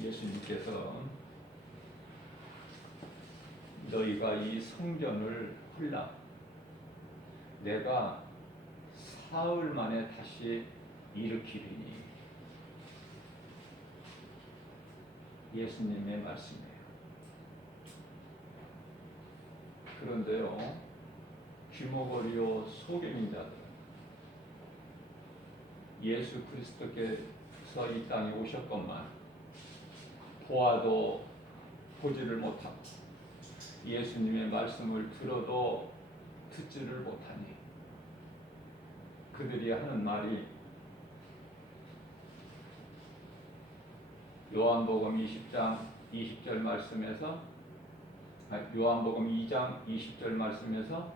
예수님께서 너희가 이 성전을 홀라 내가 사흘 만에 다시 일으키리니, 예수님의 말씀이에요. 그런데요, 귀머거리요 소경인자들은 예수 그리스도께서 이 땅에 오셨건만 보아도 보지를 못하고 예수님의 말씀을 들어도 듣지를 못하니 그들이 하는 말이 요한복음 20장 20절 말씀에서 요한복음 2장 20절 말씀에서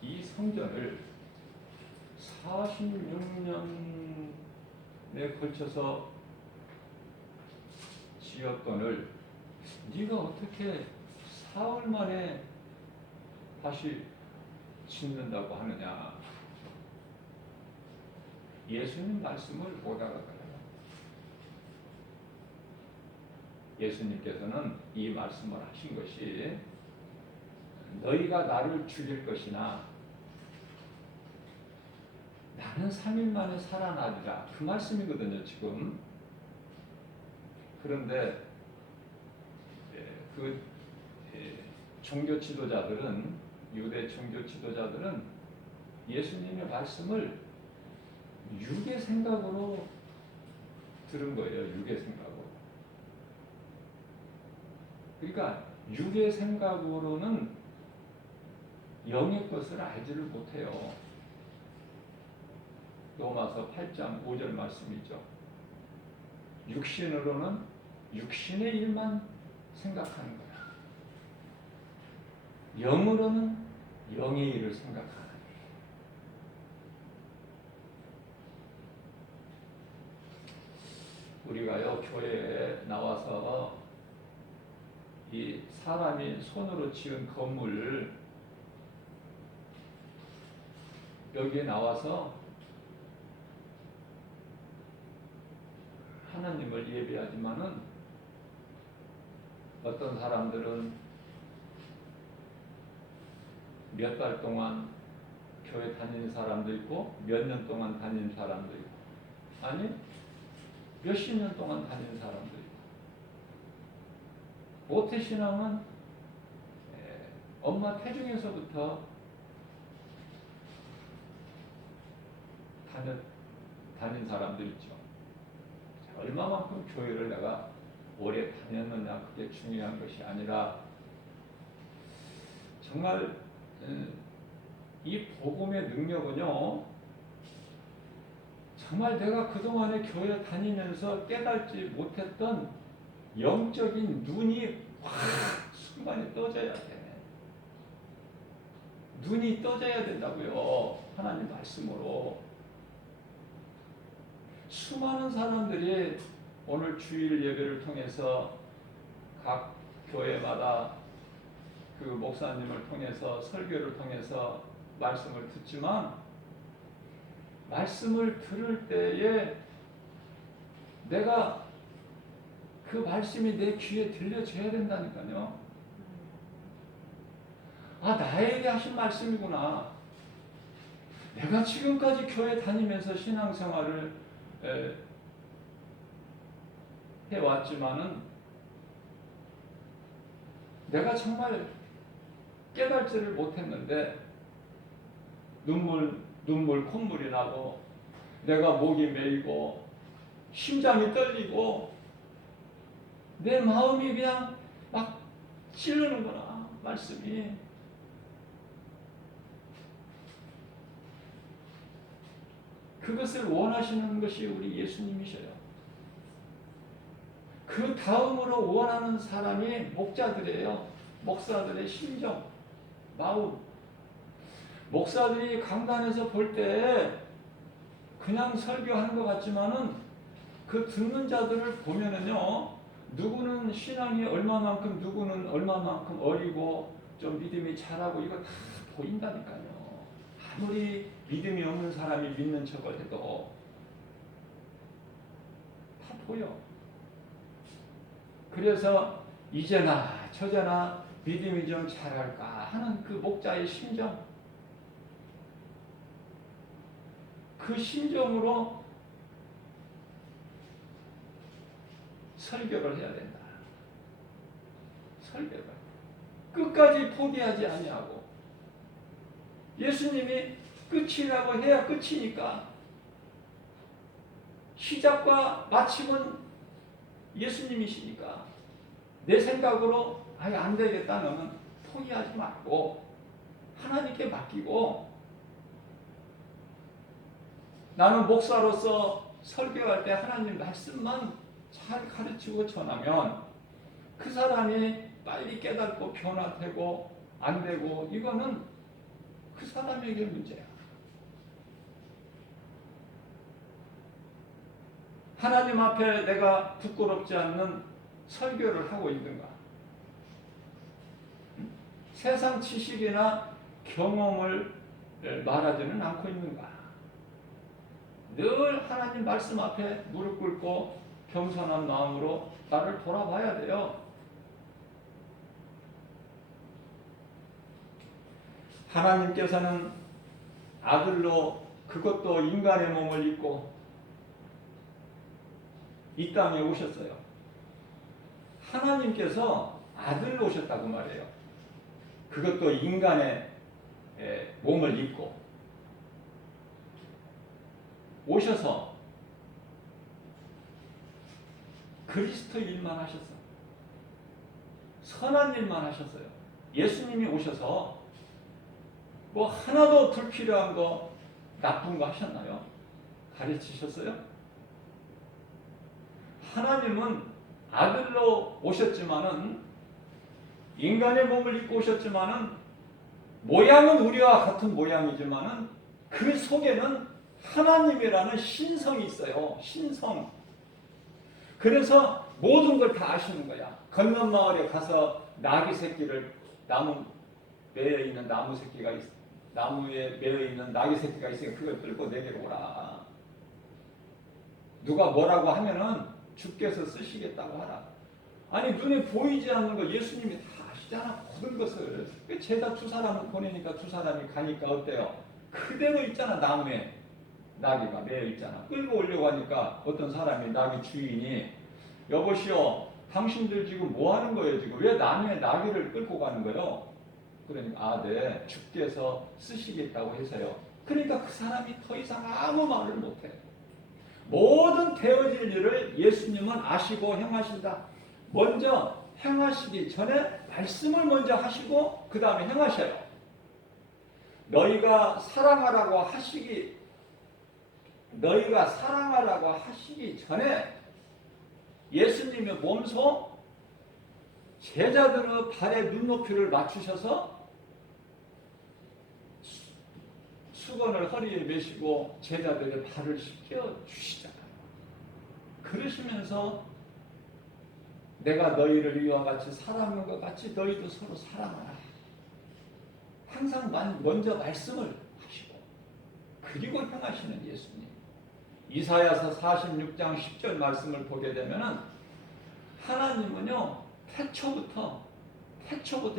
이 성전을 46년에 걸쳐서 지었건을 네가 어떻게 사흘 만에 다시 짓는다고 하느냐. 예수님 말씀을 못 알아들어요. 예수님께서는 이 말씀을 하신 것이 너희가 나를 죽일 것이나 나는 3일 만에 살아나리라, 그 말씀이거든요 지금. 그런데 그 종교 지도자들은, 유대 종교 지도자들은 예수님의 말씀을 육의 생각으로 들은 거예요. 육의 생각으로. 그러니까 육의 생각으로는 영의 것을 알지를 못해요. 로마서 8장 5절 말씀이죠. 육신으로는 육신의 일만 생각하는 거야. 영으로는 영의 일을 생각하는 거야. 우리가요, 교회에 나와서 이 사람이 손으로 지은 건물 여기에 나와서 하나님을 예배하지만은 어떤 사람들은 몇 달 동안 교회 다니는 사람도 있고 몇 년 동안 다니는 사람도 있고, 아니 몇십 년 동안 다니는 사람도 있고. 모태신앙은 엄마 태중에서부터 다닌 사람도 있죠. 얼마만큼 교회를 내가 오래 다녔느냐, 그게 중요한 것이 아니라 정말 이 복음의 능력은요, 정말 내가 그동안에 교회 다니면서 깨닫지 못했던 영적인 눈이 확 순간에 떠져야 돼. 눈이 떠져야 된다고요. 하나님 말씀으로. 수많은 사람들이 오늘 주일 예배를 통해서 각 교회마다 그 목사님을 통해서 설교를 통해서 말씀을 듣지만, 말씀을 들을 때에 내가 그 말씀이 내 귀에 들려줘야 된다니까요. 아, 나에게 하신 말씀이구나. 내가 지금까지 교회 다니면서 신앙생활을 해왔지만은 내가 정말 깨달지를 못했는데 눈물 콧물이 나고 내가 목이 메이고 심장이 떨리고 내 마음이 그냥 막 찌르는구나, 말씀이. 그것을 원하시는 것이 우리 예수님이셔요. 그 다음으로 원하는 사람이 목자들이에요. 목사들의 심정, 마음. 목사들이 강단에서 볼 때 그냥 설교하는 것 같지만은 그 듣는 자들을 보면은요, 누구는 신앙이 얼마만큼, 누구는 얼마만큼 어리고 좀 믿음이 잘하고, 이거 다 보인다니까요. 아무리 믿음이 없는 사람이 믿는 척을 해도 다 보여. 그래서 이제나 저제나 믿음이 좀 자랄까 하는 그 목자의 심정, 그 심정으로 설교를 해야 된다. 설교를 끝까지 포기하지 아니하고, 예수님이 끝이라고 해야 끝이니까, 시작과 마침은 예수님이시니까 내 생각으로 아예 안 되겠다, 너는 포기하지 말고 하나님께 맡기고, 나는 목사로서 설교할 때 하나님 말씀만 잘 가르치고 전하면 그 사람이 빨리 깨닫고 변화되고 안 되고, 이거는 그 사람에게 문제야. 하나님 앞에 내가 부끄럽지 않는 설교를 하고 있는가? 세상 지식이나 경험을 말하지는 않고 있는가? 늘 하나님 말씀 앞에 무릎 꿇고 겸손한 마음으로 나를 돌아봐야 돼요. 하나님께서는 아들로, 그것도 인간의 몸을 입고 이 땅에 오셨어요. 하나님께서 아들로 오셨다고 말해요. 그것도 인간의 몸을 입고 오셔서 그리스도 일만 하셨어요. 선한 일만 하셨어요. 예수님이 오셔서 뭐 하나도 불필요한 거, 나쁜 거 하셨나요? 가르치셨어요? 하나님은 아들로 오셨지만은, 인간의 몸을 입고 오셨지만은, 모양은 우리와 같은 모양이지만은 그 속에는 하나님이라는 신성이 있어요. 신성. 그래서 모든 걸 다 아시는 거야. 건넌 마을에 가서 나귀 새끼를, 나무에 매여 있는 나무 새끼가 있어. 나무에 매여 있는 나귀 새끼가 있으니까 그걸 끌고 내게로 오라. 누가 뭐라고 하면은 주께서 쓰시겠다고 하라. 아니, 눈에 보이지 않는 거 예수님이 다 아시잖아. 모든 것을. 제자 두 사람을 보내니까 두 사람이 가니까 어때요? 그대로 있잖아. 나무에 나귀가 매여 있잖아. 끌고 오려고 하니까 어떤 사람이, 나귀 주인이, 여보시오, 당신들 지금 뭐 하는 거예요? 지금 왜 나무에 나귀를 끌고 가는 거예요? 그러니까 네, 주께서 쓰시겠다고 해서요. 그러니까 그 사람이 더 이상 아무 말을 못해. 모든 되어질 일을 예수님은 아시고 행하신다. 먼저 행하시기 전에 말씀을 먼저 하시고 그 다음에 행하셔요. 너희가 사랑하라고 하시기 전에 예수님의 몸소 제자들의 발에 눈높이를 맞추셔서 수건을 허리에 메시고 제자들의 발을 씻겨 주시잖아요. 그러시면서 내가 너희를 이와 같이 사랑하는 것 같이 너희도 서로 사랑하라. 항상 먼저 말씀을 하시고 그리고 행하시는 예수님. 이사야서 46장 10절 말씀을 보게 되면은 하나님은요, 태초부터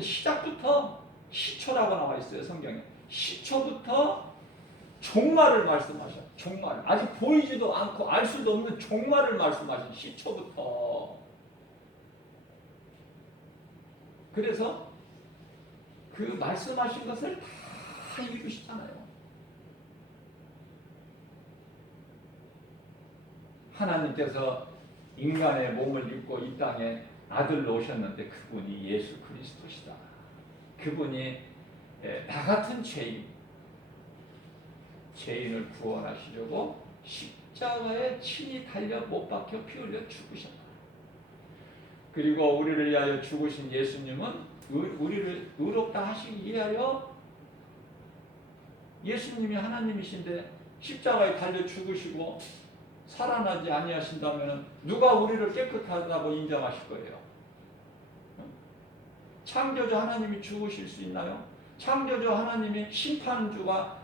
시작부터, 시초라고 나와 있어요, 성경에. 시초부터 종말을 말씀하셔. 종말. 아직 보이지도 않고 알 수도 없는 종말을 말씀하신 시초부터. 그래서 그 말씀하신 것을 다 이루시잖아요. 하나님께서 인간의 몸을 입고 이 땅에 아들로 오셨는데 그분이 예수 그리스도시다. 그분이 나 같은 죄인을 구원하시려고 십자가에 친히 달려 못 박혀 피 흘려 죽으셨다. 그리고 우리를 위하여 죽으신 예수님은 우리를 의롭다 하시기 위하여, 예수님이 하나님이신데 십자가에 달려 죽으시고 살아나지 아니하신다면 누가 우리를 깨끗하다고 인정하실 거예요? 창조주 하나님이 죽으실 수 있나요? 창조주 하나님이 심판주가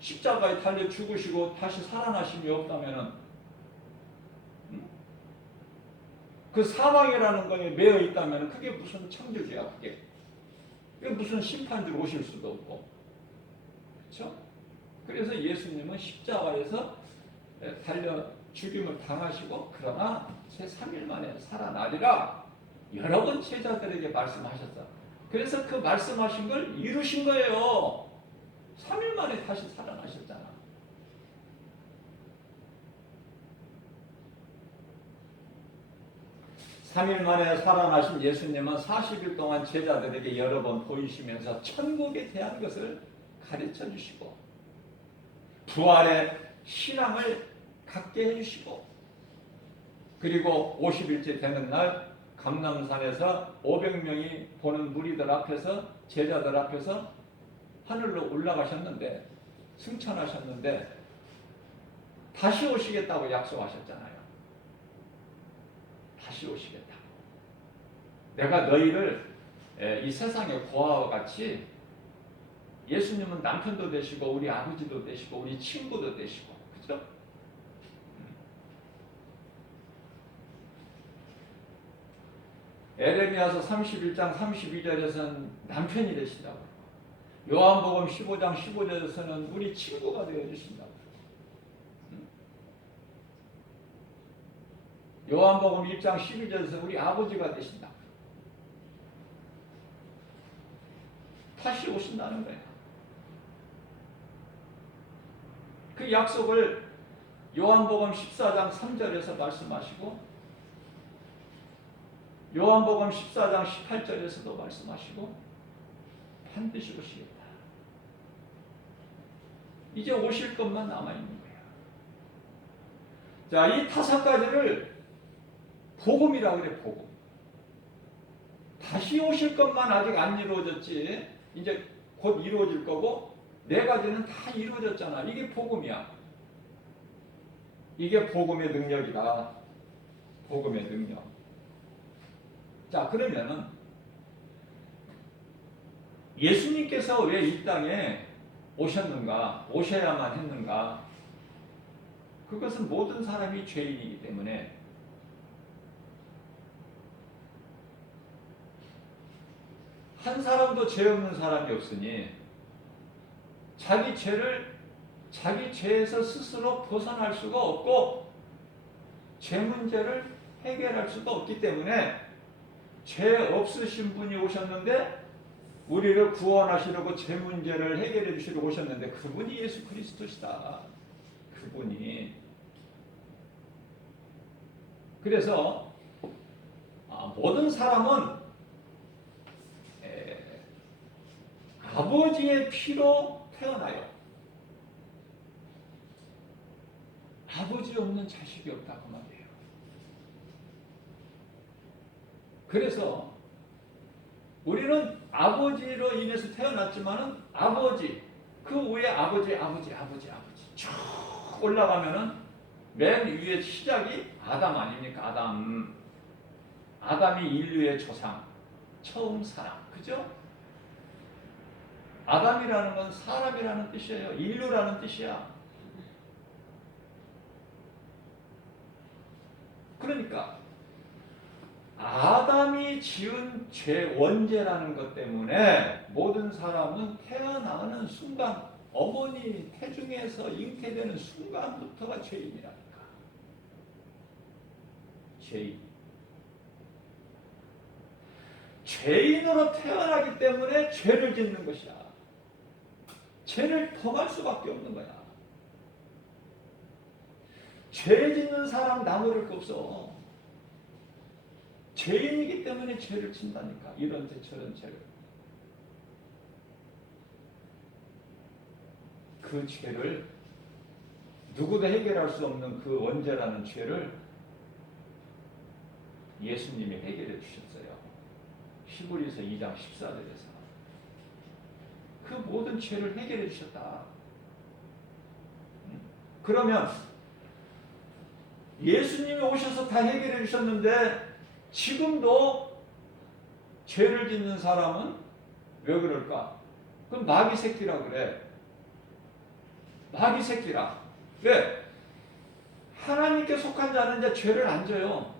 십자가에 달려 죽으시고 다시 살아나심이 없다면 그 사망이라는 거에 매여 있다면 그게 무슨 창조주야 그게. 그게 무슨 심판주로 오실 수도 없고. 그렇죠? 그래서 예수님은 십자가에서 달려 죽임을 당하시고 그러나 제3일 만에 살아나리라 여러 번 제자들에게 말씀하셨어. 그래서 그 말씀하신 걸 이루신 거예요. 3일 만에 다시 살아나셨잖아. 삼일 만에 살아나신 예수님은 40일 동안 제자들에게 여러 번 보이시면서 천국에 대한 것을 가르쳐 주시고 부활의 신앙을 갖게 해주시고 그리고 50일째 되는 날 감람산에서 500명이 보는 무리들 앞에서 제자들 앞에서 하늘로 올라가셨는데 승천하셨는데 다시 오시겠다고 약속하셨잖아요. 다시 오시겠다. 내가 너희를 이 세상의 고아와 같이 예수님은 남편도 되시고 우리 아버지도 되시고 우리 친구도 되시고 그죠? 에레미야서 31장 32절에서는 남편이 되신다고 요한복음 15장 15절에서는 우리 친구가 되어주신다고 요한복음 1장 12절에서 우리 아버지가 되신다고 다시 오신다는 거예요. 그 약속을 요한복음 14장 3절에서 말씀하시고 요한복음 14장 18절에서도 말씀하시고 반드시 오시겠다. 이제 오실 것만 남아있는 거예요. 자, 이 5가지를 복음이라고 그래, 복음. 다시 오실 것만 아직 안 이루어졌지. 이제 곧 이루어질 거고 4가지는 다 이루어졌잖아. 이게 복음이야. 이게 복음의 능력이다. 복음의 능력. 자, 그러면은 예수님께서 왜 이 땅에 오셨는가? 오셔야만 했는가? 그것은 모든 사람이 죄인이기 때문에 한 사람도 죄 없는 사람이 없으니 자기 죄에서 스스로 벗어날 수가 없고 죄 문제를 해결할 수가 없기 때문에 죄 없으신 분이 오셨는데 우리를 구원하시려고 죄 문제를 해결해 주시려고 오셨는데 그분이 예수 그리스도시다. 그분이. 그래서 모든 사람은 아버지의 피로 태어나요. 아버지 없는 자식이 없다고 말해요. 그래서 우리는 아버지로 인해서 태어났지만은 아버지, 그 위에 아버지 쭉 올라가면은 맨 위에 시작이 아담 아닙니까? 아담이 인류의 조상, 처음 사람, 그죠? 아담이라는 건 사람이라는 뜻이에요. 인류라는 뜻이야. 그러니까 아담이 지은 죄 원죄라는 것 때문에 모든 사람은 태어나는 순간 어머니 태중에서 잉태되는 순간부터가 죄인이라니까. 죄인. 죄인으로 태어나기 때문에 죄를 짓는 것이야. 죄를 범할 수밖에 없는 거야. 죄 짓는 사람 나무를 거 없어. 죄인이기 때문에 죄를 짓는다니까. 이런 죄 저런 죄를. 그 죄를 누구도 해결할 수 없는 그 원죄라는 죄를 예수님이 해결해 주셨어요. 히브리서 2장 14절에서. 그 모든 죄를 해결해 주셨다. 그러면 예수님이 오셔서 다 해결해 주셨는데 지금도 죄를 짓는 사람은 왜 그럴까? 그럼 마귀 새끼라 그래. 마귀 새끼라. 왜? 하나님께 속한 자는 이제 죄를 안 져요.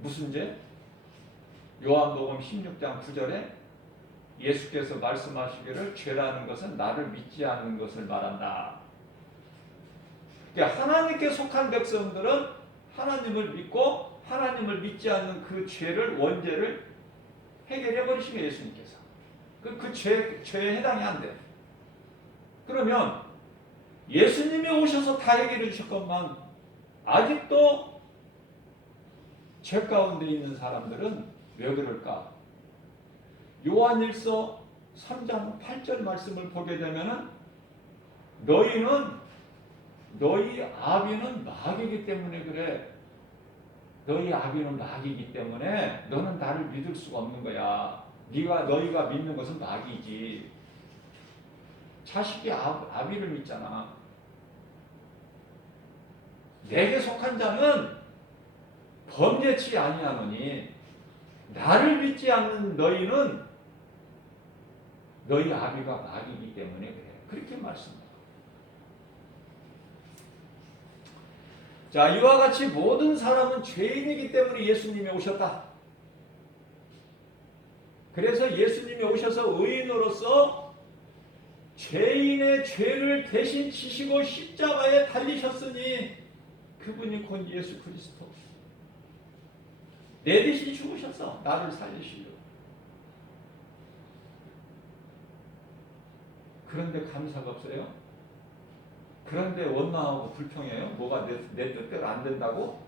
무슨 죄? 요한복음 16장 9절에 예수께서 말씀하시기를 죄라는 것은 나를 믿지 않는 것을 말한다. 그러니까 하나님께 속한 백성들은 하나님을 믿고 하나님을 믿지 않는 그 죄를 원죄를 해결해 버리시면 예수님께서 그 죄에 해당이 안 돼. 그러면 예수님이 오셔서 다 해결해 주셨건만 아직도 죄 가운데 있는 사람들은 왜 그럴까? 요한일서 3장 8절 말씀을 보게 되면은 너희 아비는 마귀이기 때문에 그래. 너희 아비는 마귀이기 때문에 너는 나를 믿을 수가 없는 거야. 너희가 믿는 것은 마귀이지. 자식이 아비를 믿잖아. 내게 속한 자는 범죄치 아니하노니 나를 믿지 않는 너희는 너희 아비가 마귀이기 때문에 그래. 그렇게 말씀합니다. 자, 이와 같이 모든 사람은 죄인이기 때문에 예수님이 오셨다. 그래서 예수님이 오셔서 의인으로서 죄인의 죄를 대신 지시고 십자가에 달리셨으니 그분이 곧 예수 그리스도. 내 대신 죽으셔서 나를 살리시려고. 그런데 감사가 없어요? 그런데 원망하고 불평해요? 뭐가 내 뜻대로 안 된다고?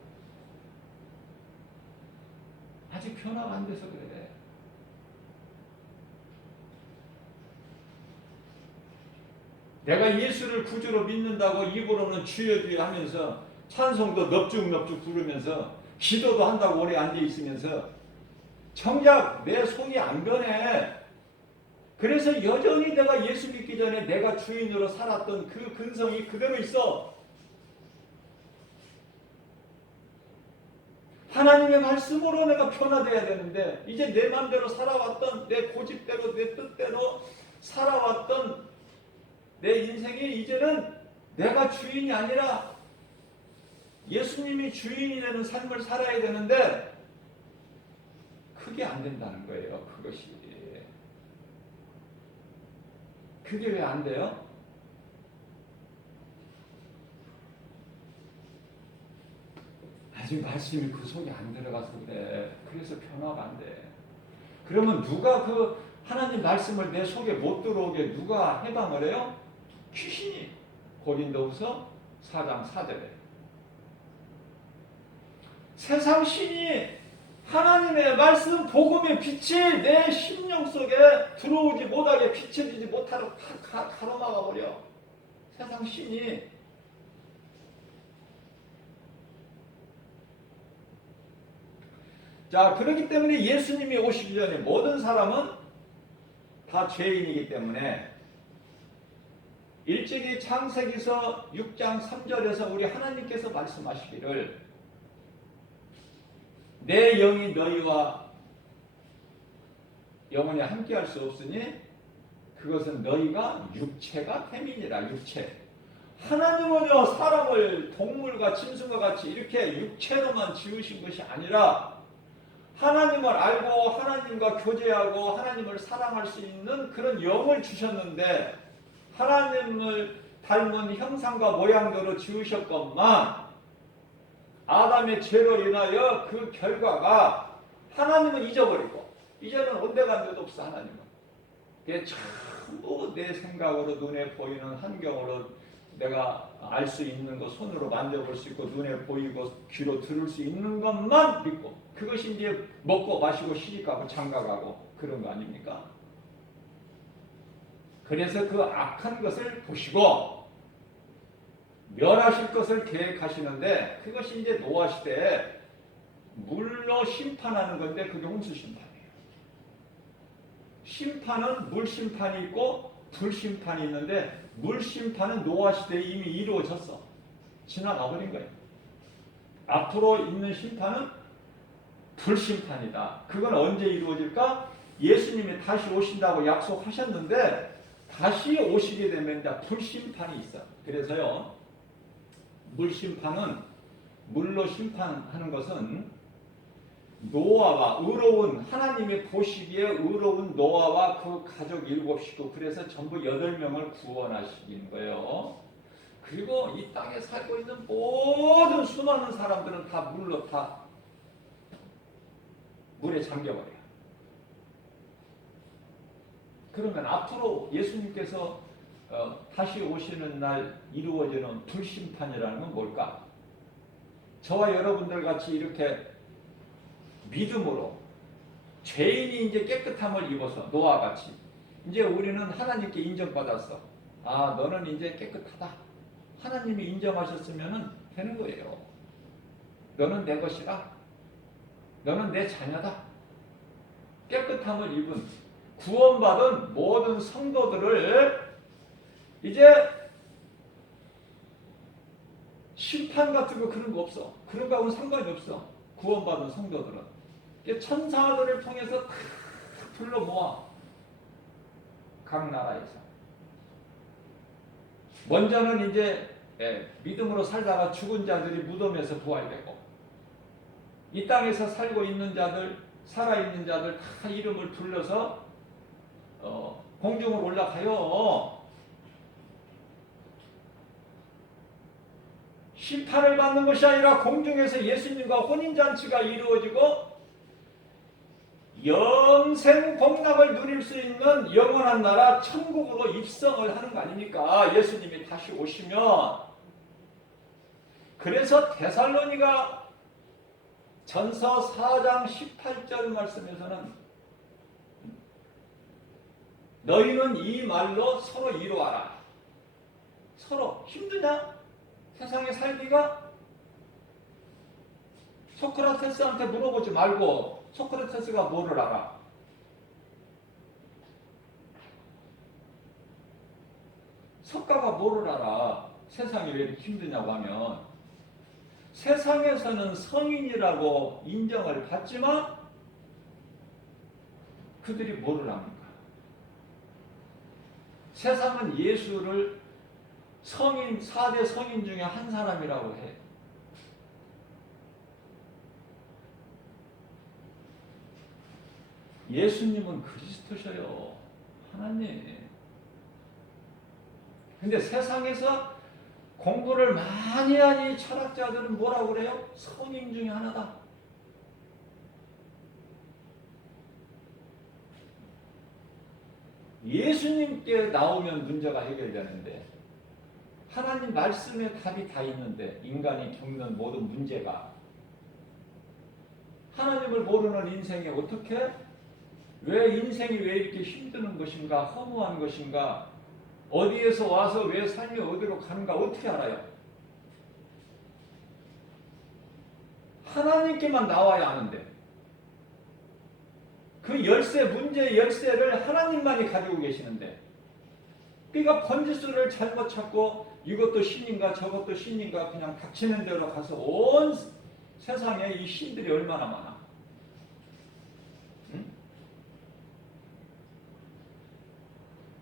아직 변화가 안 돼서 그래. 내가 예수를 구주로 믿는다고 입으로는 주여 주여 하면서 찬송도 넙죽넙죽 부르면서 기도도 한다고 오래 앉아 있으면서 정작 내 손이 안 변해. 그래서 여전히 내가 예수 믿기 전에 내가 주인으로 살았던 그 근성이 그대로 있어. 하나님의 말씀으로 내가 변화돼야 되는데 이제 내 마음대로 살아왔던 내 고집대로 내 뜻대로 살아왔던 내 인생이 이제는 내가 주인이 아니라 예수님이 주인이 되는 삶을 살아야 되는데 그게 안 된다는 거예요. 그게 왜 안 돼요? 아직 말씀이 그 속에 안 들어가서 그래. 그래서 변화가 안 돼. 그러면 누가 그 하나님 말씀을 내 속에 못 들어오게 누가 해방을 해요? 귀신이. 고린도후서 4장 4절에 세상 신이 하나님의 말씀 복음의 빛이 내 심령 속에 들어오지 못하게 비춰지지 못하도록 가로막아 버려. 세상 신이. 자, 그렇기 때문에 예수님이 오시기 전에 모든 사람은 다 죄인이기 때문에 일찍이 창세기서 6장 3절에서 우리 하나님께서 말씀하시기를 내 영이 너희와 영원히 함께할 수 없으니 그것은 너희가 육체가 됨이니라. 육체. 하나님은요 사람을 동물과 짐승과 같이 이렇게 육체로만 지으신 것이 아니라 하나님을 알고 하나님과 교제하고 하나님을 사랑할 수 있는 그런 영을 주셨는데 하나님을 닮은 형상과 모양대로 지으셨건만 아담의 죄로 인하여 그 결과가 하나님은 잊어버리고 이제는 온데간데도 없어. 하나님은 그게 전부 내 생각으로 눈에 보이는 환경으로 내가 알 수 있는 것, 손으로 만져볼 수 있고 눈에 보이고 귀로 들을 수 있는 것만 믿고 그것이 이제 먹고 마시고 시집가고 장가가고 그런 거 아닙니까? 그래서 그 악한 것을 보시고 멸하실 것을 계획하시는데 그것이 이제 노아 시대에 물로 심판하는 건데 그게 홍수 심판이에요. 심판은 물 심판이 있고 불 심판이 있는데 물 심판은 노아 시대에 이미 이루어졌어. 지나가 버린 거예요. 앞으로 있는 심판은 불 심판이다. 그건 언제 이루어질까? 예수님이 다시 오신다고 약속하셨는데 다시 오시게 되면 이제 불 심판이 있어. 그래서요. 물 심판은 물로 심판하는 것은 노아와 의로운 하나님의 보시기에 의로운 노아와 그 가족 7식구 그래서 전부 8명을 구원하시는 거예요. 그리고 이 땅에 살고 있는 모든 수많은 사람들은 다 물로 다 물에 잠겨버려요. 그러면 앞으로 예수님께서 다시 오시는 날 이루어지는 불심판이라는 건 뭘까? 저와 여러분들 같이 이렇게 믿음으로 죄인이 이제 깨끗함을 입어서 노아와 같이 이제 우리는 하나님께 인정받았어. 아, 너는 이제 깨끗하다. 하나님이 인정하셨으면 되는 거예요. 너는 내 것이다. 너는 내 자녀다. 깨끗함을 입은 구원받은 모든 성도들을 이제 심판 같은 거 그런 거 없어. 그런 거하고는 상관이 없어. 구원받은 성도들은 천사들을 통해서 다 불러 모아. 각 나라에서. 먼저는 이제 믿음으로 살다가 죽은 자들이 무덤에서 부활되고 이 땅에서 살고 있는 자들, 살아있는 자들 다 이름을 불러서 공중으로 올라가요. 심판을 받는 것이 아니라 공중에서 예수님과 혼인잔치가 이루어지고 영생 복락을 누릴 수 있는 영원한 나라 천국으로 입성을 하는 거 아닙니까? 예수님이 다시 오시면. 그래서 데살로니가 전서 4장 18절 말씀에서는 너희는 이 말로 서로 이루어라. 서로 힘드냐? 세상에 살기가? 소크라테스한테 물어보지 말고 소크라테스가 뭐를 알아? 석가가 뭐를 알아? 세상이 왜 이렇게 힘드냐고 하면 세상에서는 성인이라고 인정을 받지만 그들이 뭐를 합니까? 세상은 예수를 성인, 4대 성인 중에 한 사람이라고 해. 예수님은 그리스도셔요. 하나님. 근데 세상에서 공부를 많이 하니 철학자들은 뭐라고 그래요? 성인 중에 하나다. 예수님께 나오면 문제가 해결되는데 하나님 말씀에 답이 다 있는데 인간이 겪는 모든 문제가 하나님을 모르는 인생에 어떻게 왜 인생이 왜 이렇게 힘드는 것인가 허무한 것인가 어디에서 와서 왜 삶이 어디로 가는가 어떻게 알아요? 하나님께만 나와야 아는데 그 열쇠 문제의 열쇠를 하나님만이 가지고 계시는데 그러니까 번지수를 잘못 찾고 이것도 신인가 저것도 신인가 그냥 닥치는 대로 가서 온 세상에 이 신들이 얼마나 많아. 응?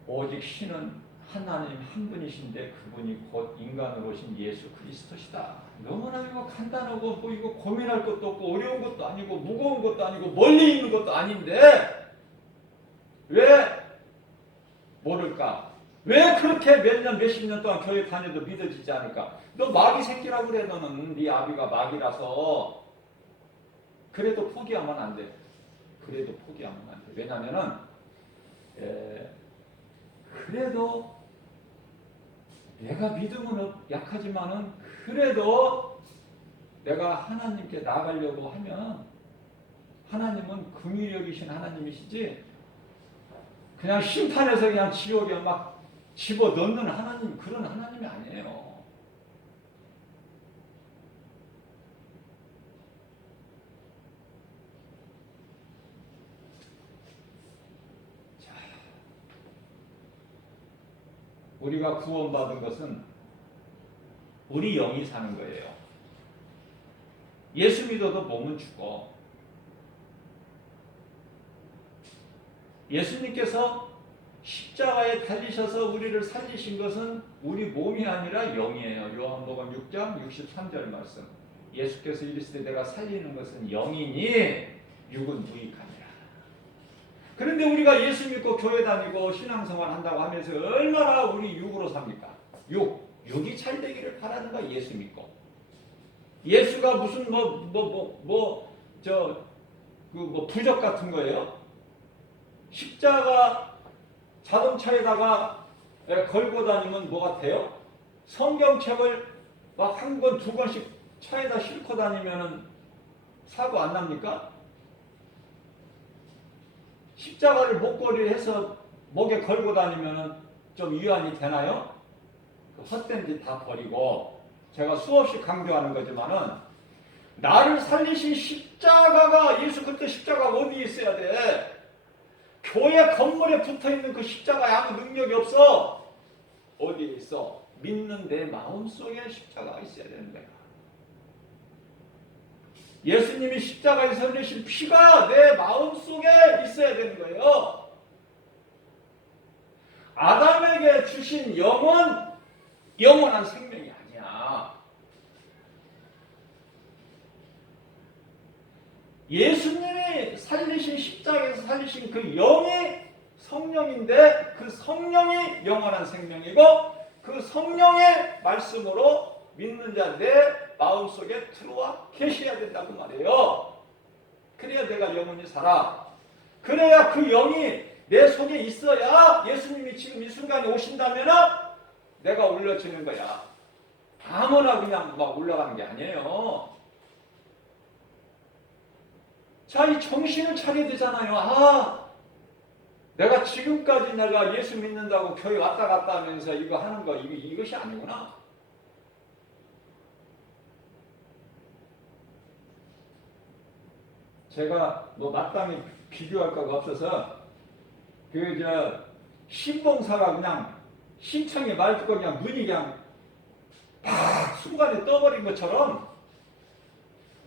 오직 신은 하나님 한 분이신데 그분이 곧 인간으로 오신 예수 그리스도시다. 너무나 이거 간단하고 뭐 이거 고민할 것도 없고 어려운 것도 아니고 무거운 것도 아니고 멀리 있는 것도 아닌데 왜 모를까? 왜 그렇게 몇 년, 몇십 년 동안 교회 다녀도 믿어지지 않을까? 너 마귀 새끼라고 그래. 너는 네 아비가 마귀라서. 그래도 포기하면 안 돼. 그래도 포기하면 안 돼. 왜냐면은 그래도 내가 믿음은 약하지만은 그래도 내가 하나님께 나가려고 하면 하나님은 긍휼히 여기신 하나님이시지 그냥 심판해서 그냥 지옥에 막 집어넣는 하나님 그런 하나님이 아니에요. 자, 우리가 구원받은 것은 우리 영이 사는 거예요. 예수 믿어도 몸은 죽어. 예수님께서 십자가에 달리셔서 우리를 살리신 것은 우리 몸이 아니라 영이에요. 요한복음 6장 63절 말씀. 예수께서 이르시되 내가 살리는 것은 영이니 육은 무익하니라. 그런데 우리가 예수 믿고 교회 다니고 신앙생활 한다고 하면서 얼마나 우리 육으로 삽니까? 육이 잘 되기를 바라는 거야. 예수 믿고. 예수가 무슨 부적 같은 거예요? 십자가 자동차에다가 걸고 다니면 뭐가 돼요? 성경책을 막 한 권, 두 권씩 차에다 싣고 다니면은 사고 안 납니까? 십자가를 목걸이를 해서 목에 걸고 다니면은 좀 위안이 되나요? 헛된 짓 다 버리고, 제가 수없이 강조하는 거지만은 나를 살리신 십자가가, 예수 그리스도 십자가가 어디에 있어야 돼? 교회 건물에 붙어있는 그 십자가에 아무 능력이 없어. 어디에 있어? 믿는 내 마음속에 십자가가 있어야 되는 거야. 예수님이 십자가에서 흘리신 피가 내 마음속에 있어야 되는 거예요. 아담에게 주신 영은 영원한 생명이 아니야. 예수님이 살리신 십자가에서 살리신 그 영이 성령인데 그 성령이 영원한 생명이고 그 성령의 말씀으로 믿는 자 내 마음속에 들어와 계셔야 된다고 말해요. 그래야 내가 영원히 살아. 그래야 그 영이 내 속에 있어야 예수님이 지금 이 순간에 오신다면 내가 올려지는 거야. 아무나 그냥 막 올라가는 게 아니에요. 자, 이 정신을 차려야 되잖아요. 내가 지금까지 내가 예수 믿는다고 교회 왔다 갔다 하면서 이거 하는 거, 이것이 아니구나. 제가 마땅히 비교할 거가 없어서 신봉사가 그냥 심청의 말 듣고 그냥 눈이 그냥 팍 순간에 떠버린 것처럼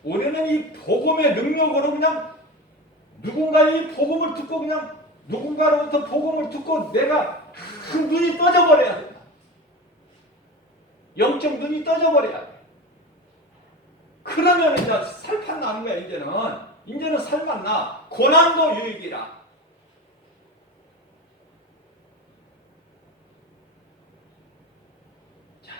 우리는 이 복음의 능력으로 그냥 누군가의 이 복음을 듣고 그냥 누군가로부터 복음을 듣고 내가 그 눈이 떠져버려야 된다. 영적 눈이 떠져버려야 돼. 그러면 이제 살판 나는 거야. 이제는 살만 나. 고난도 유익이라. 자,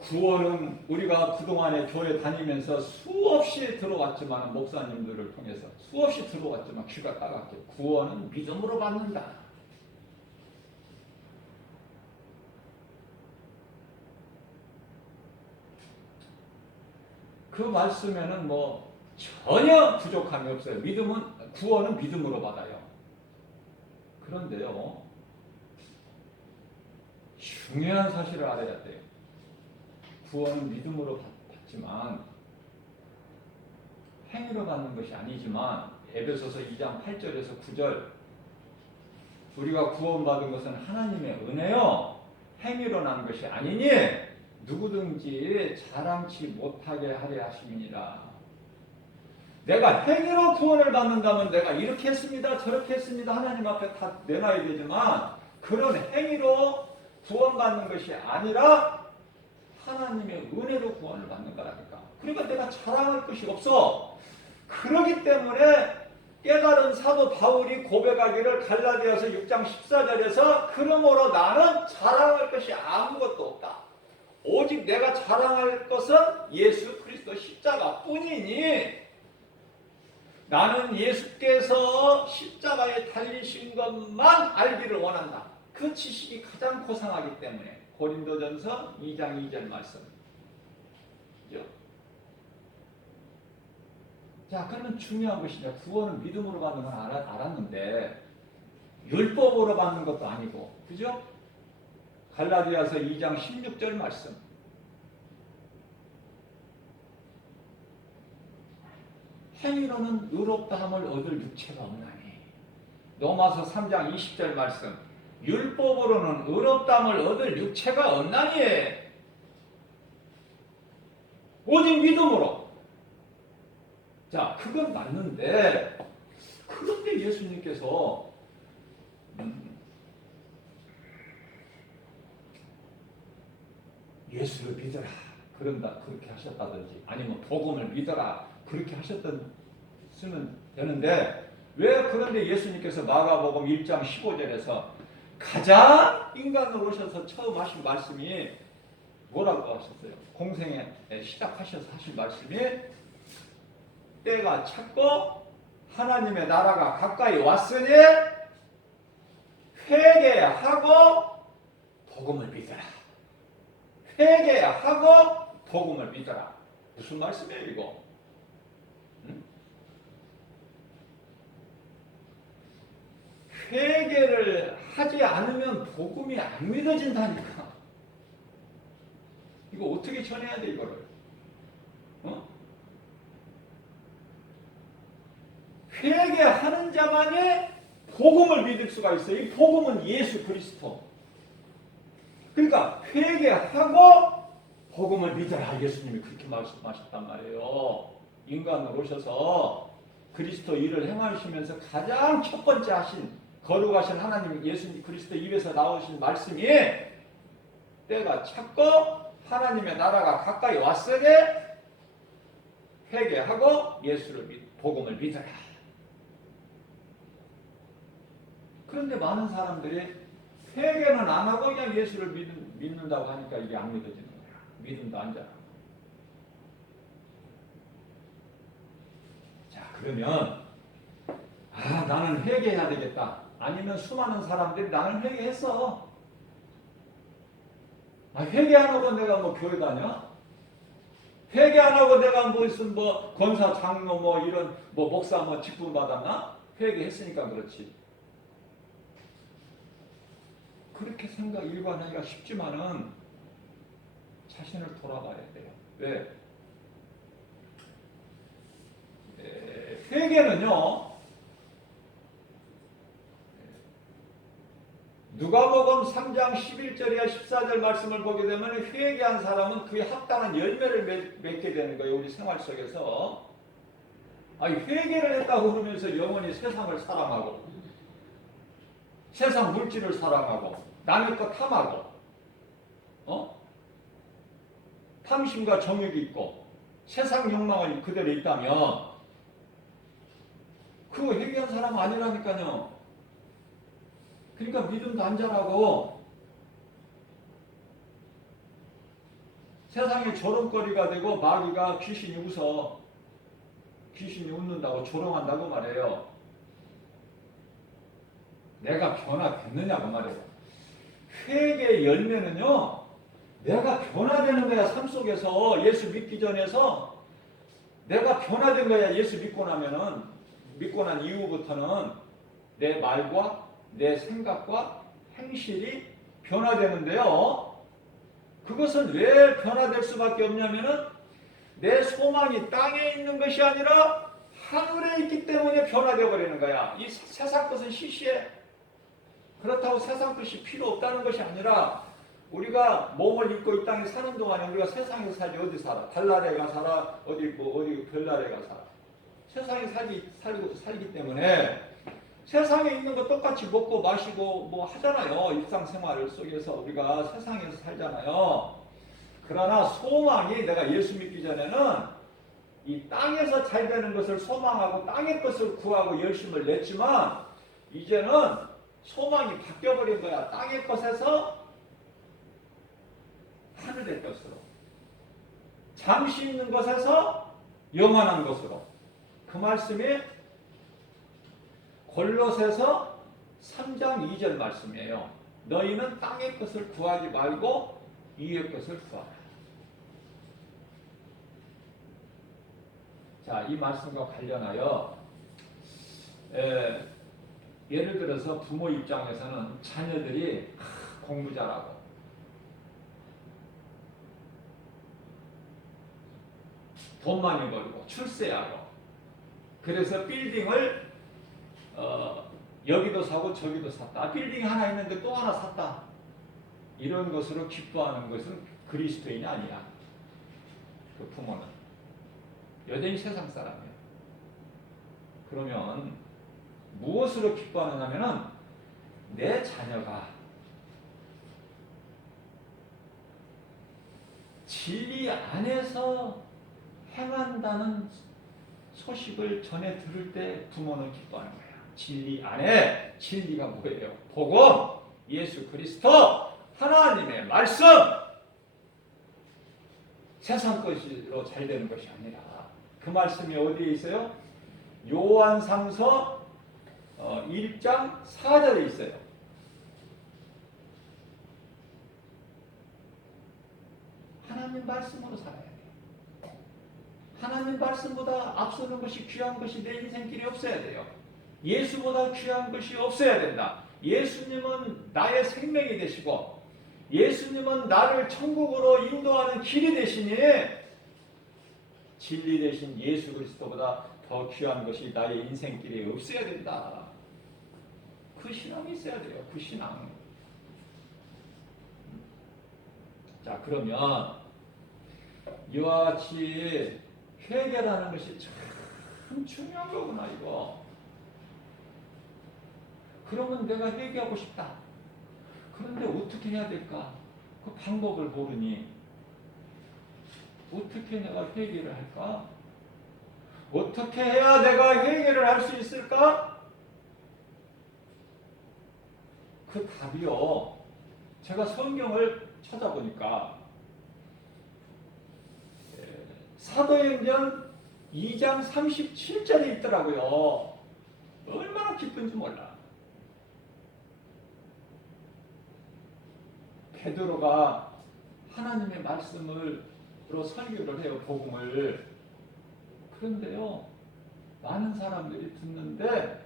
구원은 우리가 그동안에 교회 다니면서 수없이 들어왔지만, 목사님들을 통해서 수없이 들어왔지만 귀가 따갑게 구원은 믿음으로 받는다. 그 말씀에는 전혀 부족함이 없어요. 구원은 믿음으로 받아요. 그런데요, 중요한 사실을 알아야 돼요. 구원은 믿음으로 받지만 행위로 받는 것이 아니지만, 에베소서 2장 8절에서 9절, 우리가 구원받은 것은 하나님의 은혜요 행위로 난 것이 아니니 누구든지 자랑치 못하게 하려 하심이니라. 내가 행위로 구원을 받는다면 내가 이렇게 했습니다, 저렇게 했습니다, 하나님 앞에 다 내놔야 되지만, 그런 행위로 구원받는 것이 아니라 하나님의 은혜로 구원을 받는 거라니까. 그러니까 내가 자랑할 것이 없어. 그렇기 때문에 깨달은 사도 바울이 고백하기를 갈라디아서 6장 14절에서 그러므로 나는 자랑할 것이 아무것도 없다. 오직 내가 자랑할 것은 예수 그리스도 십자가 뿐이니 나는 예수께서 십자가에 달리신 것만 알기를 원한다. 그 지식이 가장 고상하기 때문에 고린도전서 2장 2절 말씀. 자, 그러면 중요한 것이 이제 구원은 믿음으로 받는 건 알았는데 율법으로 받는 것도 아니고, 그죠? 갈라디아서 2장 16절 말씀. 행위로는 의롭다함을 얻을 육체가 없나니. 로마서 3장 20절 말씀. 율법으로는 의롭다함을 얻을 육체가 없나니. 오직 믿음으로. 자, 그건 맞는데, 그런데 예수님께서 예수를 믿어라. 그렇게 하셨다든지 아니면 복음을 믿어라. 그렇게 쓰면 되는데 왜 그런데 예수님께서 마가복음 1장 15절에서 가장 인간으로 오셔서 처음 하신 말씀이 뭐라고 하셨어요? 공생에 시작하셔서 하신 말씀이 때가 찼고 하나님의 나라가 가까이 왔으니 회개하고 복음을 믿어라. 회개하고 복음을 믿어라. 무슨 말씀이에요 이거? 응? 회개를 하지 않으면 복음이 안 믿어진다니까. 이거 어떻게 전해야 돼 이거를? 어? 회개하는 자만이 복음을 믿을 수가 있어요. 이 복음은 예수 그리스도. 그러니까 회개하고 복음을 믿어라. 예수님이 그렇게 말씀하셨단 말이에요. 인간으로 오셔서 그리스도 일을 행하시면서 가장 첫 번째 하신 거룩하신 하나님 예수님 그리스도 입에서 나오신 말씀이 때가 찼고 하나님의 나라가 가까이 왔으니 회개하고 복음을 믿어라. 그런데 많은 사람들이 회개는 안 하고 그냥 예수를 믿는다고 하니까 이게 안 믿어지는 거야. 믿음도 안 자라. 자, 그러면 나는 회개해야 되겠다. 아니면 수많은 사람들이 나는 회개했어. 회개 안 하고 내가 교회 다녀? 회개 안 하고 내가 무슨 권사 장로 이런 목사 직분 받았나? 회개했으니까 그렇지. 그렇게 일관하기가 쉽지만은 자신을 돌아봐야 돼요. 왜? 회개는요. 누가복음 3장 11절이야 14절 말씀을 보게 되면 회개한 사람은 그에 합당한 열매를 맺게 되는 거예요. 우리 생활 속에서. 회개를 했다고 그러면서 영원히 세상을 사랑하고 세상 물질을 사랑하고 남의 것 탐하고 탐심과 정욕이 있고 세상 욕망을 그대로 있다면 그거 회개한 사람 아니라니까요. 그러니까 믿음도 안 자라고 세상에 조롱거리가 되고 마귀가 귀신이 웃는다고 조롱한다고 말해요. 내가 변화됐느냐고 말해요. 회개의 열매는요. 내가 변화되는 거야. 삶 속에서 예수 믿기 전에서 내가 변화된 거야. 예수 믿고 난 이후부터는 내 말과 내 생각과 행실이 변화되는데요. 그것은 왜 변화될 수밖에 없냐면은 내 소망이 땅에 있는 것이 아니라 하늘에 있기 때문에 변화되어 버리는 거야. 이 세상 것은 시시해. 그렇다고 세상 것이 필요 없다는 것이 아니라 우리가 몸을 입고 이 땅에 사는 동안에 우리가 세상에서 살지 어디 살아? 달나라에 가 살아? 어디 별나라에 가 살아? 세상에 살기 때문에 세상에 있는 거 똑같이 먹고 마시고 하잖아요. 일상생활 속에서 우리가 세상에서 살잖아요. 그러나 소망이 내가 예수 믿기 전에는 이 땅에서 잘 되는 것을 소망하고 땅의 것을 구하고 열심을 냈지만 이제는 소망이 바뀌어버린 거야. 땅의 것에서 하늘의 것으로. 잠시 있는 것에서 영원한 것으로. 그 말씀이 골로새서 3장 2절 말씀이에요. 너희는 땅의 것을 구하지 말고 위의 것을 구하라. 자, 이 말씀과 관련하여 예를 들어서 부모 입장에서는 자녀들이 공부 잘하고 돈 많이 벌고 출세하고 그래서 빌딩을 여기도 사고 저기도 샀다. 빌딩 하나 있는데 또 하나 샀다. 이런 것으로 기뻐하는 것은 그리스도인이 아니야. 그 부모는 여전히 세상 사람이야. 그러면 무엇으로 기뻐하느냐면은 내 자녀가 진리 안에서 행한다는 소식을 전해 들을 때 부모는 기뻐하는 거예요. 진리 안에, 진리가 뭐예요? 복음, 예수 그리스도, 하나님의 말씀. 세상 것으로 잘 되는 것이 아니라 그 말씀이 어디에 있어요? 요한상서 1장 4절에 있어요. 하나님 말씀으로 살아야 돼요. 하나님 말씀보다 앞서는 것이, 귀한 것이 내 인생길에 없어야 돼요. 예수보다 귀한 것이 없어야 된다. 예수님은 나의 생명이 되시고 예수님은 나를 천국으로 인도하는 길이 되시니 진리 되신 예수 그리스도보다 더 귀한 것이 나의 인생길에 없어야 된다. 그 신앙이 있어야 돼요. 그 신앙. 자, 그러면 이와 같이 회개라는 것이 참 중요한 거구나, 이거. 그러면 내가 회개하고 싶다. 그런데 어떻게 해야 될까? 그 방법을 모르니 어떻게 내가 회개를 할까? 어떻게 해야 내가 회개를 할 수 있을까? 그 답이요. 제가 성경을 찾아보니까 사도행전 2장 37절에 있더라고요. 얼마나 기쁜지 몰라. 베드로가 하나님의 말씀으로 설교를 해요. 복음을. 그런데요, 많은 사람들이 듣는데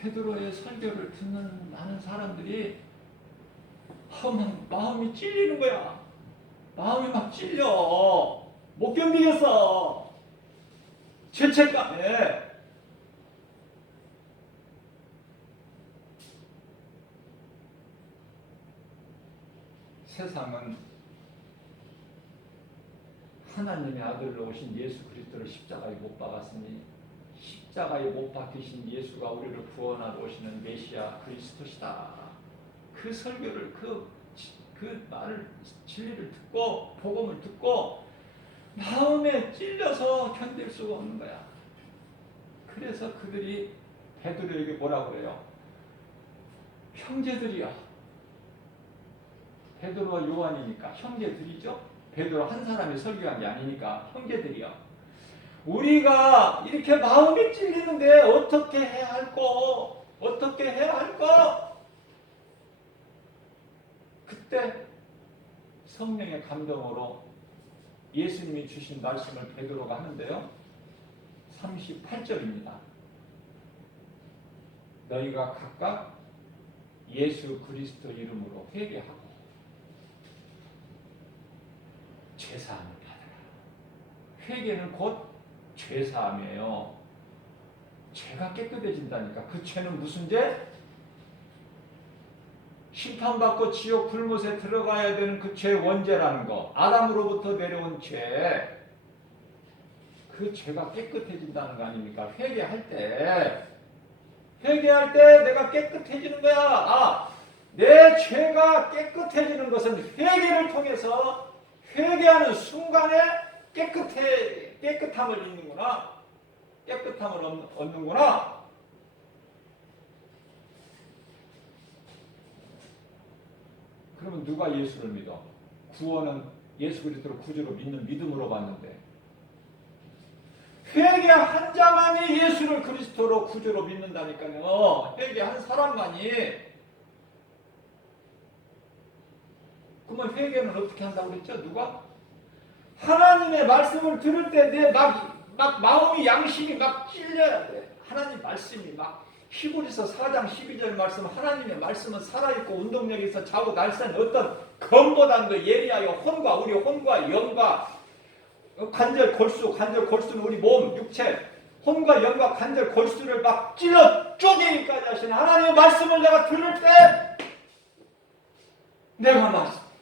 베드로의 설교를 듣는 많은 사람들이 마음이 찔리는 거야. 마음이 막 찔려. 못 견디겠어. 죄책감에. 세상은 하나님의 아들로 오신 예수 그리스도를 십자가에 못 박았으니 십자가에 못 박히신 예수가 우리를 구원하러 오시는 메시아 그리스도시다. 그 설교를 그 말을 진리를 듣고 복음을 듣고 마음에 찔려서 견딜 수가 없는 거야. 그래서 그들이 베드로에게 뭐라고 그래요? 형제들이야. 베드로와 요한이니까 형제들이죠. 베드로 한 사람이 설교한 게 아니니까 형제들이야. 우리가 이렇게 마음이 찔리는데 어떻게 해야 할까? 어떻게 해야 할까? 그때 성령의 감동으로 예수님이 주신 말씀을 베드로가 하는데요. 38절입니다. 너희가 각각 예수 그리스도 이름으로 회개하고 죄사함을 받아라. 회개는 곧 죄사함이에요. 죄가 깨끗해진다니까. 그 죄는 무슨 죄? 심판받고 지옥 불못에 들어가야 되는 그 죄 원죄라는 거. 아담으로부터 내려온 죄. 그 죄가 깨끗해진다는 거 아닙니까? 회개할 때 내가 깨끗해지는 거야. 내 죄가 깨끗해지는 것은 회개를 통해서 회개하는 순간에 깨끗함을 얻는구나. 깨끗함을 얻는구나. 그러면 누가 예수를 믿어? 구원은 예수 그리스도를 구주로 믿는 믿음으로 받는데 회개한 자만이 예수를 그리스도로 구주로 믿는다니까요. 회개한 사람만이. 그러면 회개는 어떻게 한다고 그랬죠? 누가? 하나님의 말씀을 들을 때 내 막 마음이 양심이 막 찔려야 돼. 하나님 말씀이 막 히브리서 4장 12절 말씀, 하나님의 말씀은 살아있고 운동력이 있어 자고 날쌘 어떤 검보다도 예리하여 혼과 우리 혼과 영과 관절 골수는 우리 몸 육체 혼과 영과 관절 골수를 막 찔러 쪼개기까지 하시는 하나님의 말씀을 내가 들을 때 내가 막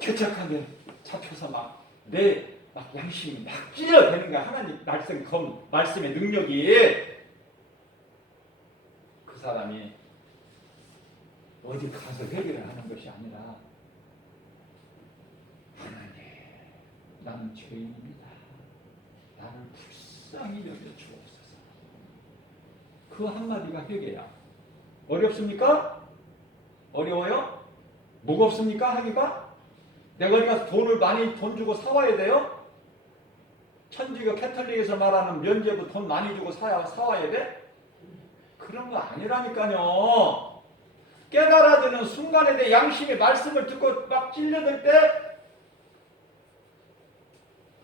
죄책감에 잡혀서 내 양심이 막 찔러대는 거야. 하나님 말씀의 능력이. 그 사람이 어디 가서 회개를 하는 것이 아니라 나는 죄인입니다. 나를 불쌍히 여겨 주옵소서. 그 한마디가 회개야. 어렵습니까? 어려워요? 무겁습니까? 하기가? 내가 어디 가서 돈 주고 사와야 돼요? 천주교 캐톨릭에서 말하는 면제부 돈 많이 주고 사와야 돼? 그런 거 아니라니까요. 깨달아지는 순간에 내 양심이 말씀을 듣고 막 찔려들 때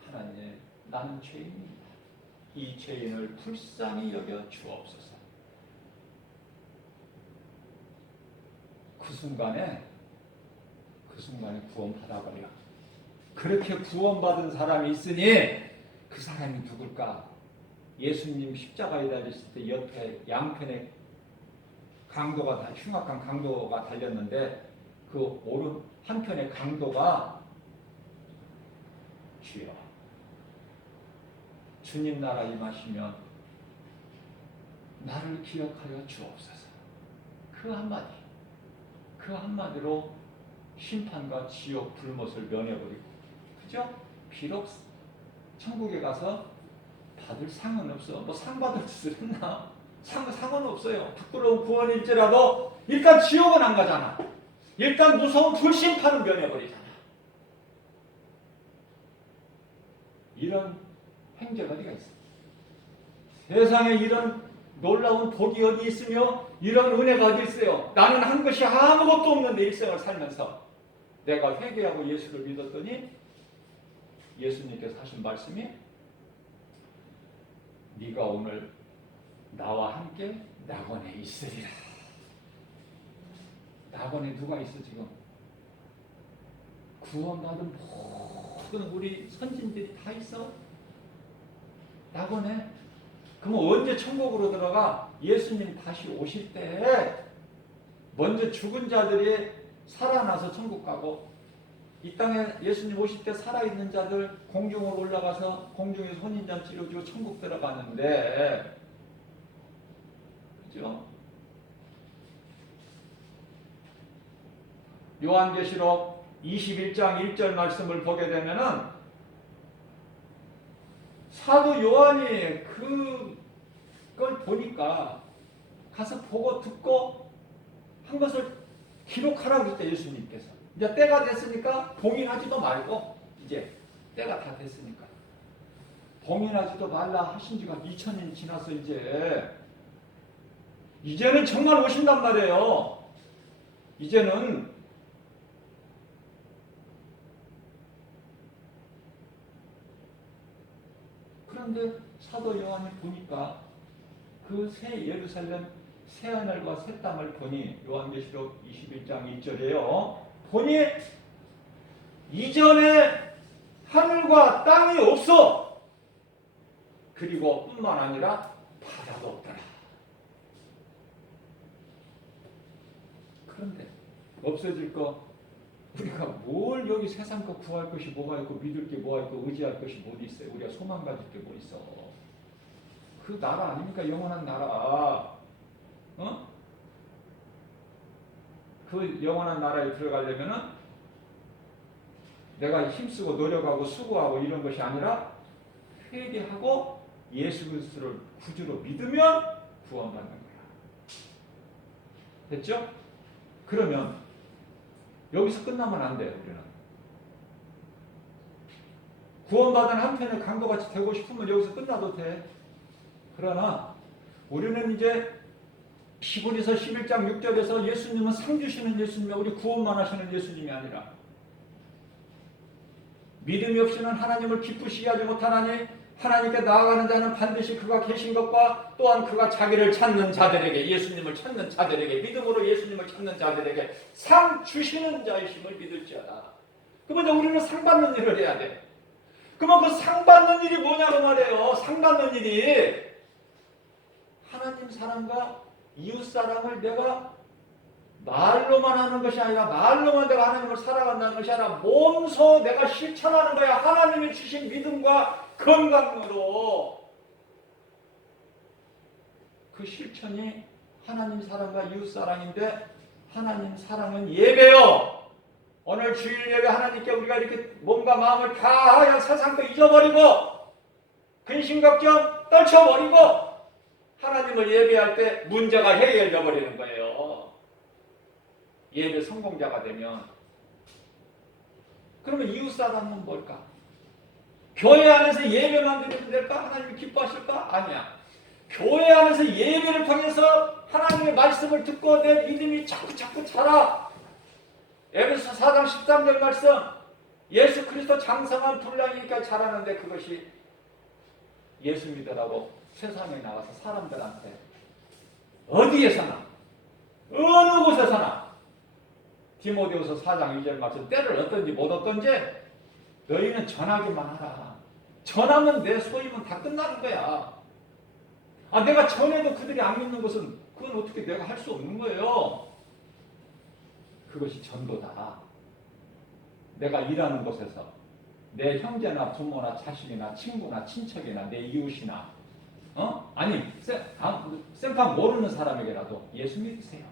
하나님, 나는 죄인입니다. 이 죄인을 불쌍히 여겨 주옵소서. 그 순간에 구원 받아버려. 그렇게 구원받은 사람이 있으니 그 사람이 누굴까? 예수님 십자가에 달렸을 때 옆에 양편에 흉악한 강도가 달렸는데 그 오른 한편의 강도가 주여, 주님 나라 임하시면 나를 기억하여 주옵소서. 그 한마디로 심판과 지옥 불못을 면해버리고, 그죠? 비록 천국에 가서 받을 상은 없어. 뭐 상 받을 짓을 했나? 상은 없어요. 부끄러운 구원일지라도 일단 지옥은 안 가잖아. 일단 무서운 불심판은 면해버리잖아. 이런 행제가 어디가 있어? 세상에 이런 놀라운 복이 어디 있으며 이런 은혜가 어디 있어요? 나는 한 것이 아무것도 없는데 일생을 살면서 내가 회개하고 예수를 믿었더니 예수님께서 하신 말씀이 네가 오늘 나와 함께 낙원에 있으리라. 낙원에 누가 있어 지금? 구원받은 모든 우리 선진들이 다 있어. 낙원에. 그럼 언제 천국으로 들어가? 예수님 다시 오실 때 먼저 죽은 자들이 살아나서 천국 가고, 이 땅에 예수님 오실 때 살아있는 자들 공중으로 올라가서 공중에서 혼인잔치를 지고 천국 들어가는데, 그죠? 요한계시록 21장 1절 말씀을 보게 되면은 사도 요한이 그걸 보니까 가서 보고 듣고 한 것을 기록하라고 했대 예수님께서. 이제 때가 됐으니까 봉인하지도 말고, 이제 때가 다 됐으니까 봉인하지도 말라 하신 지가 2000년이 지나서 이제는 정말 오신단 말이에요. 이제는 그런데 사도 요한이 보니까 그 새 예루살렘 새 하늘과 새 땅을 보니, 요한계시록 21장 1절이에요. 보니 이전에 하늘과 땅이 없어. 그리고 뿐만 아니라 바다도 없더라. 그런데 없어질 거, 우리가 뭘 여기 세상 거 구할 것이 뭐가 있고 믿을 게 뭐가 있고 의지할 것이 뭐 있어요? 우리가 소망 가질 게 뭐 있어? 그 나라 아닙니까? 영원한 나라. 그 영원한 나라에 들어가려면은 내가 힘쓰고 노력하고 수고하고 이런 것이 아니라 회개하고 예수 그리스도를 구주로 믿으면 구원받는 거야. 됐죠? 그러면 여기서 끝나면 안 돼요. 우리는 구원받은 한편의 강도같이 되고 싶으면 여기서 끝나도 돼. 그러나 우리는 이제 히브리서 11장 6절에서 예수님은 상 주시는 예수님이, 우리 구원만 하시는 예수님이 아니라 믿음이 없이는 하나님을 기쁘시게 하지 못하나니 하나님께 나아가는 자는 반드시 그가 계신 것과 또한 그가 자기를 찾는 자들에게, 예수님을 찾는 자들에게, 믿음으로 예수님을 찾는 자들에게 상 주시는 자이심을 믿을지어다. 그러면 우리는 상 받는 일을 해야 돼. 그러면 그 상 받는 일이 뭐냐고 말해요. 상 받는 일이 하나님 사랑과 이웃 사랑을 내가 말로만 하는 것이 아니라, 말로만 내가 하나님을 살아간다는 것이 아니라 몸소 내가 실천하는 거야. 하나님이 주신 믿음과 건강으로 그 실천이 하나님 사랑과 이웃 사랑인데, 하나님 사랑은 예배요. 오늘 주일 예배 하나님께 우리가 이렇게 몸과 마음을 다하여 세상 거 잊어버리고 근심 걱정 떨쳐버리고 하나님을 예배할 때 문제가 해결되어 버리는 거예요. 예배 성공자가 되면. 그러면 이웃 사람은 뭘까? 교회 안에서 예배만 드리면 될까? 하나님이 기뻐하실까? 아니야. 교회 안에서 예배를 통해서 하나님의 말씀을 듣고 내 믿음이 자꾸 자라. 에베소 4장 13절 말씀, 예수 그리스도 장성한 분량이니까 자라는데 그것이 예수 믿으라고 세상에 나가서 사람들한테 어디에서나 어느 곳에서나 디모데후서 4장 2절 말씀, 때를 얻든지 못 얻든지 너희는 전하기만 하라. 전하면 내 소임은 다 끝나는 거야. 내가 전해도 그들이 안 믿는 것은 그건 어떻게 내가 할 수 없는 거예요. 그것이 전도다. 내가 일하는 곳에서 내 형제나 부모나 자식이나 친구나 친척이나 내 이웃이나 아니 생판 모르는 사람에게라도 예수 믿으세요.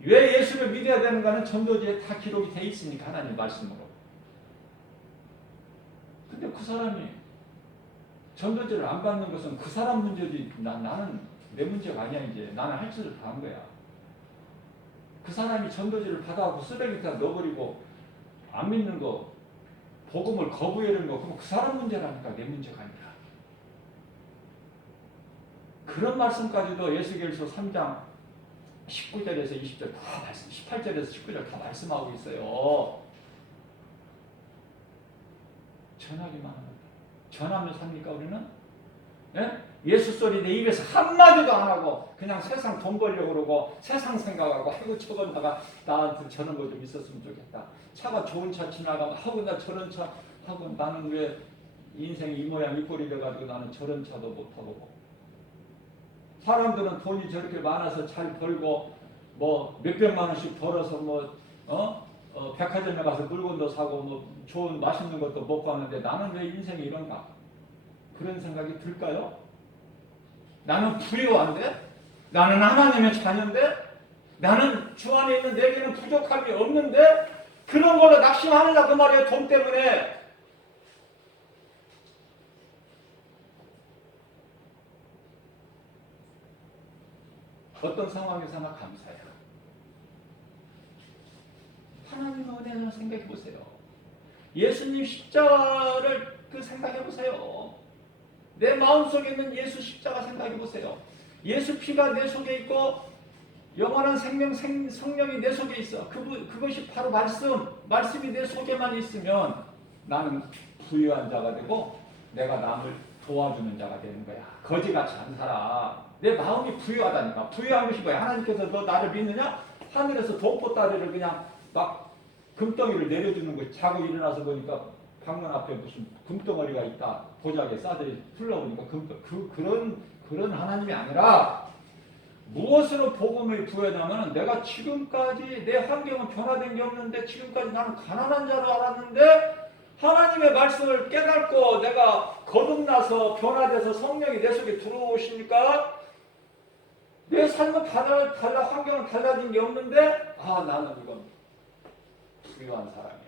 왜 예수를 믿어야 되는가는 전도지에 다 기록이 돼 있으니까 하나님 말씀으로. 근데 그 사람이 전도지를 안 받는 것은 그 사람 문제지 나는 내 문제가 아니야. 이제 나는 할 짓을 다 한 거야. 그 사람이 전도지를 받아갖고 쓰레기에다 넣어버리고 안 믿는 거 복음을 거부하는 거 그럼 그 사람 문제라니까 내 문제가 아니라. 그런 말씀까지도 예수계시록 3장 19절에서 20절 다 말씀, 18절에서 19절 다 말씀하고 있어요. 전하기만 합니다. 전하면 삽니까 우리는? 예? 예수 소리 내 입에서 한마디도 안 하고 그냥 세상 돈 벌려고 그러고 세상 생각하고 아이고 저건 나한테 저런 거 좀 있었으면 좋겠다. 차가 좋은 차 지나가면 하고 나 저런 차 하고 나는 왜 인생이 이 모양 이 꼴이 돼가지고 나는 저런 차도 못 타보고. 사람들은 돈이 저렇게 많아서 잘 벌고 뭐 몇백만 원씩 벌어서 백화점에 가서 물건도 사고 뭐 좋은 맛있는 것도 먹고 하는데 나는 왜 인생이 이런가? 그런 생각이 들까요? 나는 부유한데? 나는 하나님의 자녀인데? 나는 주 안에 있는 내게는 부족함이 없는데? 그런 걸로 낙심하느냐 그 말이에요. 돈 때문에. 어떤 상황에서나 감사해요. 하나님의 은혜를 생각해 보세요. 예수님 십자가를 생각해 보세요. 내 마음속에 있는 예수 십자가 생각해 보세요. 예수 피가 내 속에 있고 영원한 생명 성령이 내 속에 있어. 그것이 바로 말씀이 내 속에만 있으면 나는 부유한 자가 되고 내가 남을 도와주는 자가 되는 거야. 거지같이 안 살아. 내 마음이 부유하다니까. 부유한 것이 뭐야? 하나님께서 너 나를 믿느냐? 하늘에서 돈보따리를 그냥 막 금덩이를 내려주는 거지. 자고 일어나서 보니까 방문 앞에 무슨 금덩어리가 있다. 보자기에 싸들이 흘러오니까 그런 하나님이 아니라 무엇으로 복음을 부여하냐면 내가 지금까지 내 환경은 변화된 게 없는데 지금까지 나는 가난한 자로 알았는데 하나님의 말씀을 깨닫고 내가 거듭나서 변화돼서 성령이 내 속에 들어오시니까 내 삶은 달라 환경은 달라진 게 없는데 나는 이건 부유한 사람이야.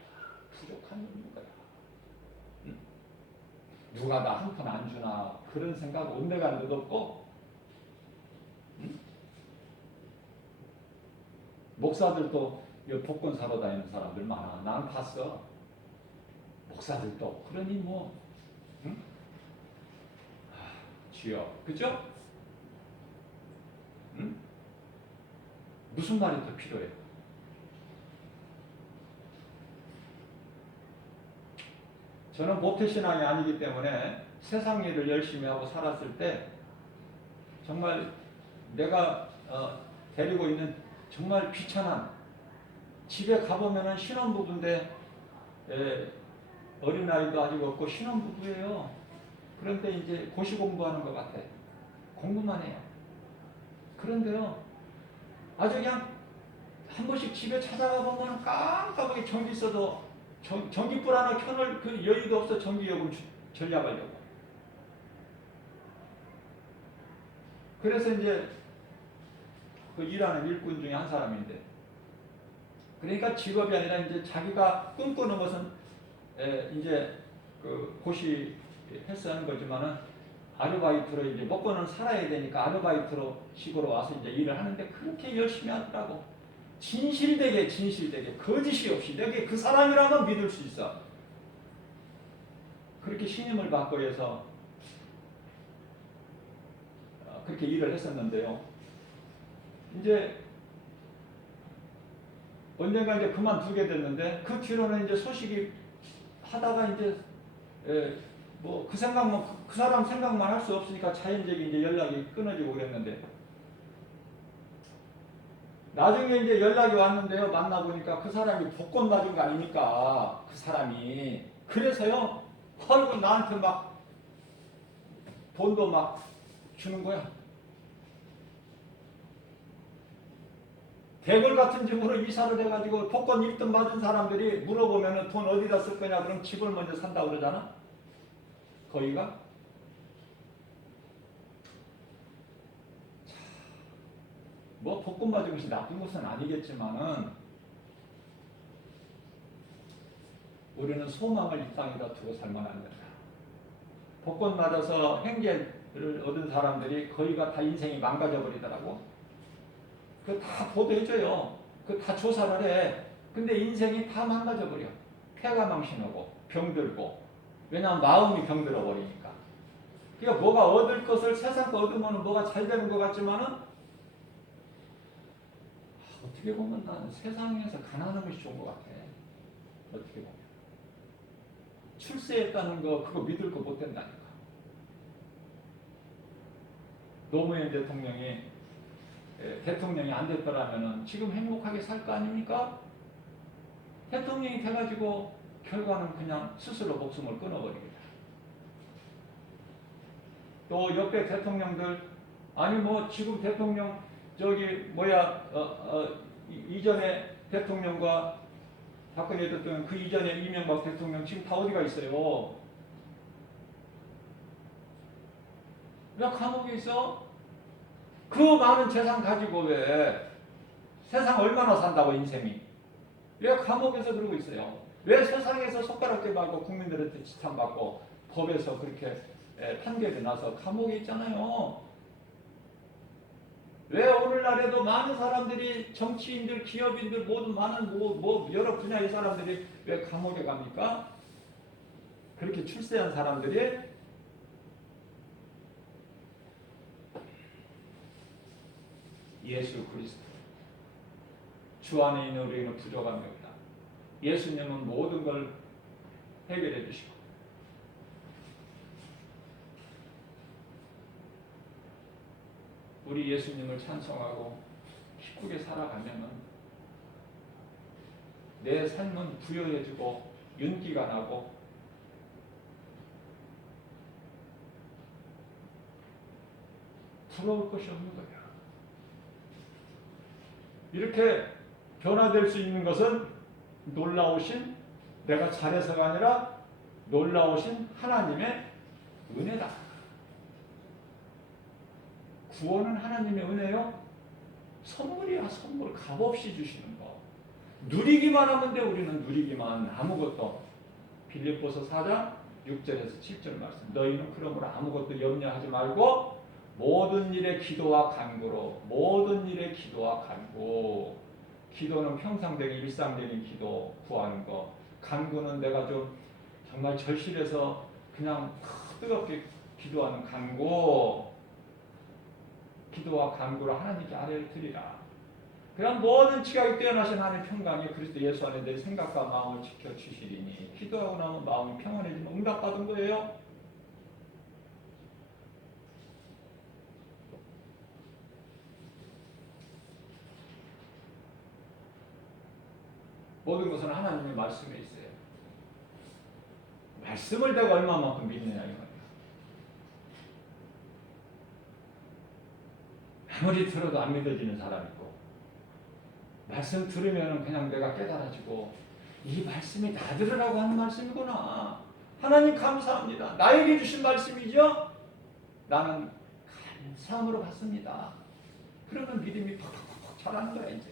부족한 놈인 거야. 누가 나 한 푼 안 주나 그런 생각 온데간데도 없고 목사들도 복권 사러 다니는 사람들 많아. 나는 봤어. 목사들도 그러니 뭐 주여 그죠? 무슨 말이 더 필요해? 저는 모태신앙이 아니기 때문에 세상 일을 열심히 하고 살았을 때 정말 내가 데리고 있는 정말 귀찮은 집에 가보면은 신혼부부인데 어린아이도 아직 없고 신혼부부예요. 그런데 이제 고시 공부하는 것 같아. 공부만 해요. 그런데요 아주 그냥 한 번씩 집에 찾아가 보면 깜깜하게 전기 있어도 전기불 하나 켜놓을 그 여유도 없어. 전기요금 절약하려고. 그래서 이제 그 일하는 일꾼 중에 한 사람인데, 그러니까 직업이 아니라 이제 자기가 꿈꾸는 것은 이제 그 고시 헬스하는 거지만은 아르바이트로 이제 먹고는 살아야 되니까 아르바이트로 식으로 와서 이제 일을 하는데 그렇게 열심히 하더라고. 진실되게 거짓이 없이 내게 그 사람이라면 믿을 수 있어. 그렇게 신임을 받고 해서 그렇게 일을 했었는데요. 이제 언젠가 이제 그만두게 됐는데 그 뒤로는 이제 소식이 하다가 이제 뭐 그 생각만 그 사람 생각만 할 수 없으니까 자연적인 이제 연락이 끊어지고 그랬는데 나중에 이제 연락이 왔는데요. 만나보니까 그 사람이 복권 맞은 거 아닙니까? 그 사람이. 그래서요. 아이고 나한테 막 돈도 막 주는 거야. 대골 같은 집으로 이사를 해가지고 복권 1등 맞은 사람들이 물어보면은 돈 어디다 쓸 거냐? 그럼 집을 먼저 산다고 그러잖아. 거기가. 뭐 복권 맞은 것이 나쁜 것은 아니겠지만은 우리는 소망을 이 땅에다 두고 살면 안 된다. 복권 맞아서 행계를 얻은 사람들이 거의가 다 인생이 망가져 버리더라고. 그 다 보도해줘요. 그 다 조사를 해. 근데 인생이 다 망가져 버려. 폐가 망신하고 병들고. 왜냐하면 마음이 병들어 버리니까. 그러니까 뭐가 얻을 것을 세상 거 얻으면 뭐가 잘 되는 것 같지만은 어떻게 보면 나는 세상에서 가난한 것이 좋은 것 같아. 어떻게 보면. 출세했다는 거 그거 믿을 거 못 된다니까. 노무현 대통령이 안 됐더라면은 지금 행복하게 살 거 아닙니까? 대통령이 돼가지고 결과는 그냥 스스로 목숨을 끊어버리겠다. 또 옆에 대통령들 아니 뭐 지금 대통령 저기 이전에 대통령과 박근혜 대통령 그 이전에 이명박 대통령 지금 다 어디가 있어요? 왜 감옥에 있어? 그 많은 재산 가지고 왜 세상 얼마나 산다고 인생이 왜 감옥에서 그러고 있어요? 왜 세상에서 손가락질 받고 국민들한테 지탄받고 법에서 그렇게 판결이 나서 감옥에 있잖아요. 왜 오늘날에도 많은 사람들이 정치인들, 기업인들 모두 많은 여러 분야의 사람들이 왜 감옥에 갑니까? 그렇게 출세한 사람들이 예수 그리스도 주 안에 있는 우리는 부족함이 없다. 예수님은 모든 걸 해결해 주시고 우리 예수님을 찬송하고 기쁘게 살아가면은 내 삶은 부여해지고 윤기가 나고 부러울 것이 없는 거야. 이렇게 변화될 수 있는 것은 놀라우신 내가 잘해서가 아니라 놀라우신 하나님의 은혜다. 구원은 하나님의 은혜요. 선물이야 선물. 값없이 주시는 거. 누리기만 하면 돼. 우리는 누리기만 아무것도. 빌립보서 4장 6절에서 7절 말씀. 너희는 그러므로 아무것도 염려하지 말고 모든 일에 기도와 간구로 모든 일에 기도와 간구. 기도는 평상적인 일상적인 기도 구하는 거. 간구는 내가 좀 정말 절실해서 그냥 뜨겁게 기도하는 간구. 기도와 간구로 하나님께 아뢰를 드리라. 그냥 모든 지각이 뛰어나신 하나님 평강이 그리스도 예수 안에 내 생각과 마음을 지켜주시리니 기도하고 나면 마음이 평안해지면 응답받은 거예요. 모든 것은 하나님의 말씀에 있어요. 말씀을 내가 얼마만큼 믿느냐 이 말이에요. 아무리 들어도 안 믿어지는 사람 있고 말씀 들으면 그냥 내가 깨달아지고 이 말씀이 나 들으라고 하는 말씀이구나. 하나님 감사합니다. 나에게 주신 말씀이죠. 나는 감사함으로 받습니다. 그러면 믿음이 팍팍팍 자라는 거야 이제.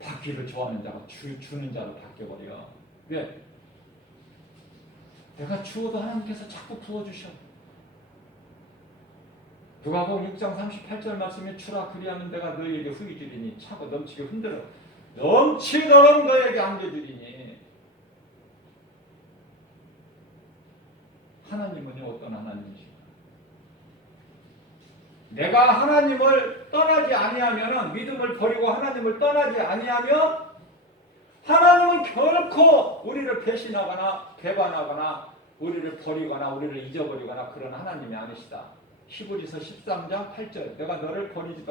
받기를 좋아하는 자가 주는 자로 바뀌어버려. 왜? 내가 주어도 하나님께서 자꾸 부어주셔. 누가복음 6장 38절 말씀에 주라 그리하면 내가 너희에게 후히 주리니 차고 넘치게 흔들어 넘치도록 너희에게 안겨주리니. 하나님은요 어떤 하나님이신가? 내가 하나님을 떠나지 아니하면, 믿음을 버리고 하나님을 떠나지 아니하면 하나님은 결코 우리를 배신하거나 배반하거나 우리를 버리거나 우리를 잊어버리거나 그런 하나님이 아니시다. 히브리서 13장 8절 내가 너를 버리지